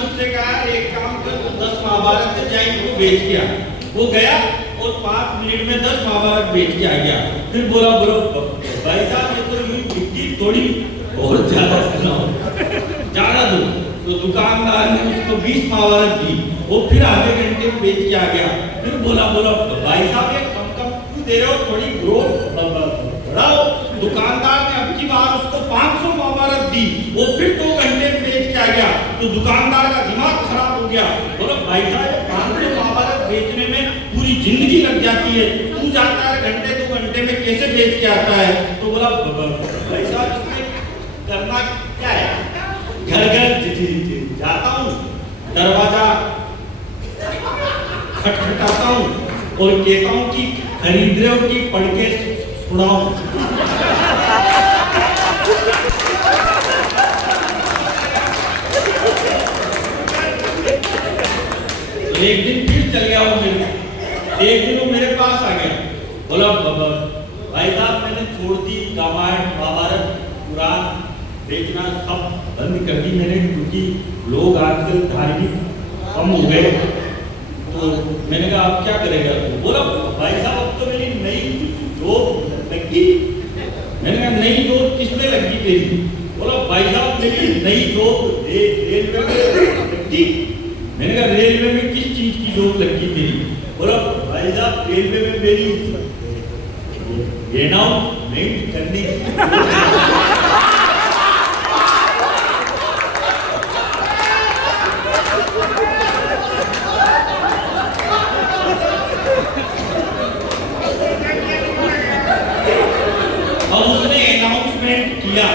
ने उससे कहा एक काम कर, तू 10 महाभारत के जाए को बेच के आ। वो गया और 5 मिनट में 10 महाभारत बेच के आ गया। फिर बोला बोलो भाई साहब ये तो यूं बिकती थोड़ी, बहुत ज्यादा सुनाओ, ज्यादा दो। तो दुकानदार ने उसको 20 महाभारत दी। वो फिर आधे घंटे में बेच के आ गया। फिर बोला भाई साहब ये कम क्यों दे रहे हो, थोड़ी ग्रोथ बढ़ाओ। दुकानदार ने अब की बार उसको 500 महाभारत दी। वो फिर 2 घंटे में बेच के आ गया। तो दुकानदार का दिमाग खराब हो गया। बोला भाई साहब 500 महाभारत बेचने में पूरी जिंदगी लग जाती है, तू जाता है घंटे 2 घंटे में कैसे बेच के आता है? तो बोला भाई साहब इसमें करना क्या है, घर घर जाता हूँ, दरवाजा खटखटाता हूँ और कहता हूँ कि खरीद रहे हो कि पढ़ के सुनाओ। एक दिन फिर चल गया वो एक दिन वो मेरे पास आ गया। बोला भाई साहब मैंने छोड़ दी रामायण महाभारत पुराण बेचना सब बंद कर दी मैंने, क्योंकि लोग आजकल धार्मिक कम हो गए। तो मैंने कहा अब क्या करेगा? बोला भाई साहब अब तो मेरी नई जॉब लगी। मैंने कहा नई जॉब किसमें लगी तेरी? बोला भाई साहब मेरी नई जॉब रेलवे में लगी। मैंने कहा रेलवे में किस चीज की जॉब लगी तेरी? बोला भाई साहब रेलवे में मेरी अनाउंसमेंट करने की। किया,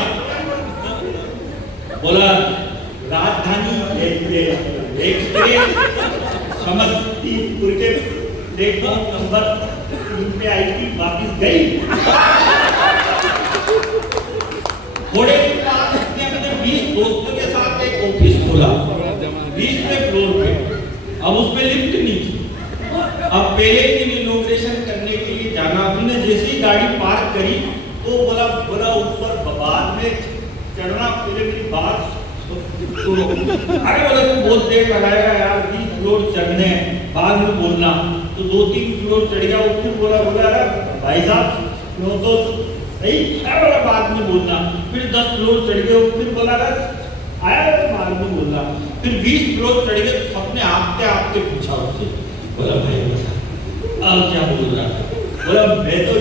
बोला राजधानी एक्सप्रेस समस्तीपुर के प्लेटफॉर्म नंबर 3 पे आई थी, वापिस गई। थोड़े दिन बाद उसने अपने 20 दोस्तों के साथ एक ऑफिस खोला 20वें फ्लोर पे। अब उसमें लिफ्ट नहीं थी। अब पहले दिन इनॉग्रेशन करने के लिए जाना, हमने जैसे ही गाड़ी पार्क करी तो बोला ऊपर बाद में चढ़ना, पहले मेरी बात सुनो। अरे बोला तू बहुत देर लगाएगा यार, 20 फ्लोर चढ़ने बाद में बोलना। तो 2-3 फ्लोर चढ़ गया। वो फिर बोला भाई साहब सुनो तो सही, बोला बाद में बोलना। फिर 10 फ्लोर चढ़ गए। फिर बोला आया बाद में बोलना। फिर 20 फ्लोर चढ़ गए। सबने आपते पूछा उससे, बोला भाई अब क्या बोल रहा था? बोला मैं तो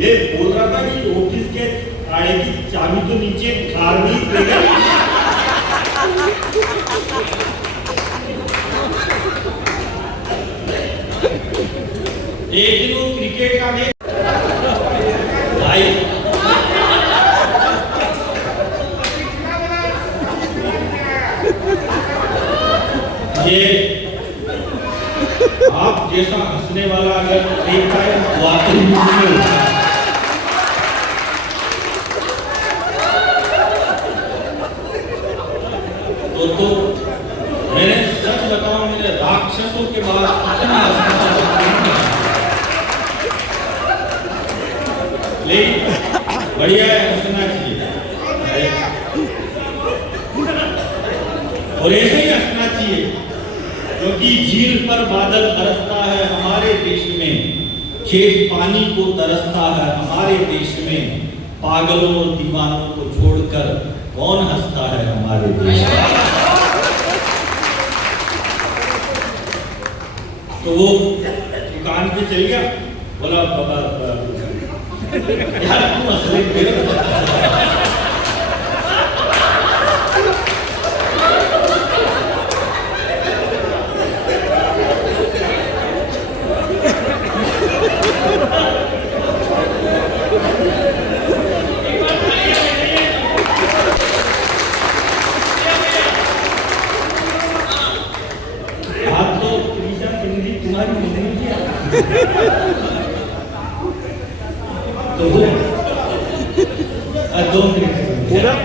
ये बोल रहा था कि ऑफिस के ताले की चाबी तो नीचे कार में ही पड़ गई। एक दिन वो क्रिकेट का मैच भाई ये आप जैसा हंसने वाला अगर देखा है तो आखिरी में तो मैंने सच बताऊं, मेरे राक्षसों के बाद इतना लेकिन बढ़िया है, हंसना चाहिए और ऐसे ही हंसना चाहिए, क्योंकि झील पर बादल बरसता है हमारे देश में, खेत पानी को तरसता है हमारे देश में, पागलों और दीवानों को छोड़कर कौन हंसता है हमारे देश में। तो वो दुकान पे चल गया। बोला यार तू असली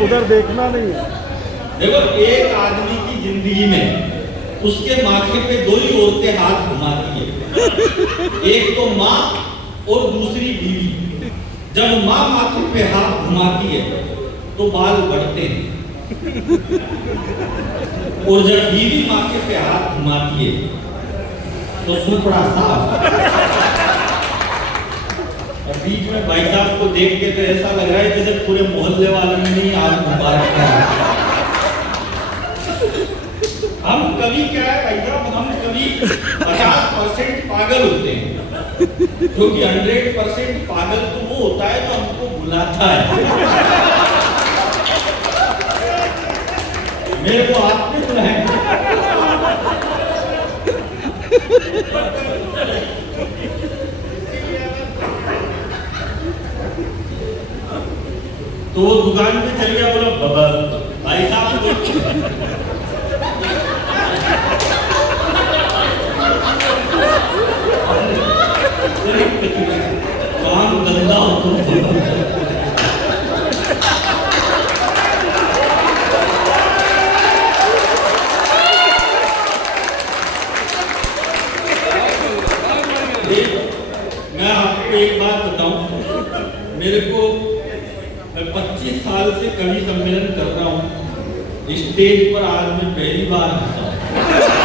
उधर देखना नहीं है। देखो एक आदमी की जिंदगी में उसके माथे पे 2 ही औरतें हाथ घुमाती है, एक तो माँ और दूसरी बीवी। जब माँ माथे पे हाथ घुमाती है तो बाल बढ़ते हैं, और जब बीवी माथे पे हाथ घुमाती है तो सुपड़ा साफ। और बीच में भाई साहब को देख के तो ऐसा लग रहा है जैसे पूरे मोहल्ले वालों ने नहीं हाथ मुबारक किया। हम कभी क्या है भाई साहब, हम कभी 50% पागल होते हैं, क्योंकि 100% पागल तो वो होता है जो हमको बुलाता है। मेरे को आपने बुलाया। तो वो दुकान पे चल गया, बोला बाबा भाई साहब काम गंदा हो तुम। मैं आपको एक बात बताऊं, मेरे को मैं 25 साल से कवि सम्मेलन कर रहा हूं, स्टेज पर आज मैं पहली बार हंसा।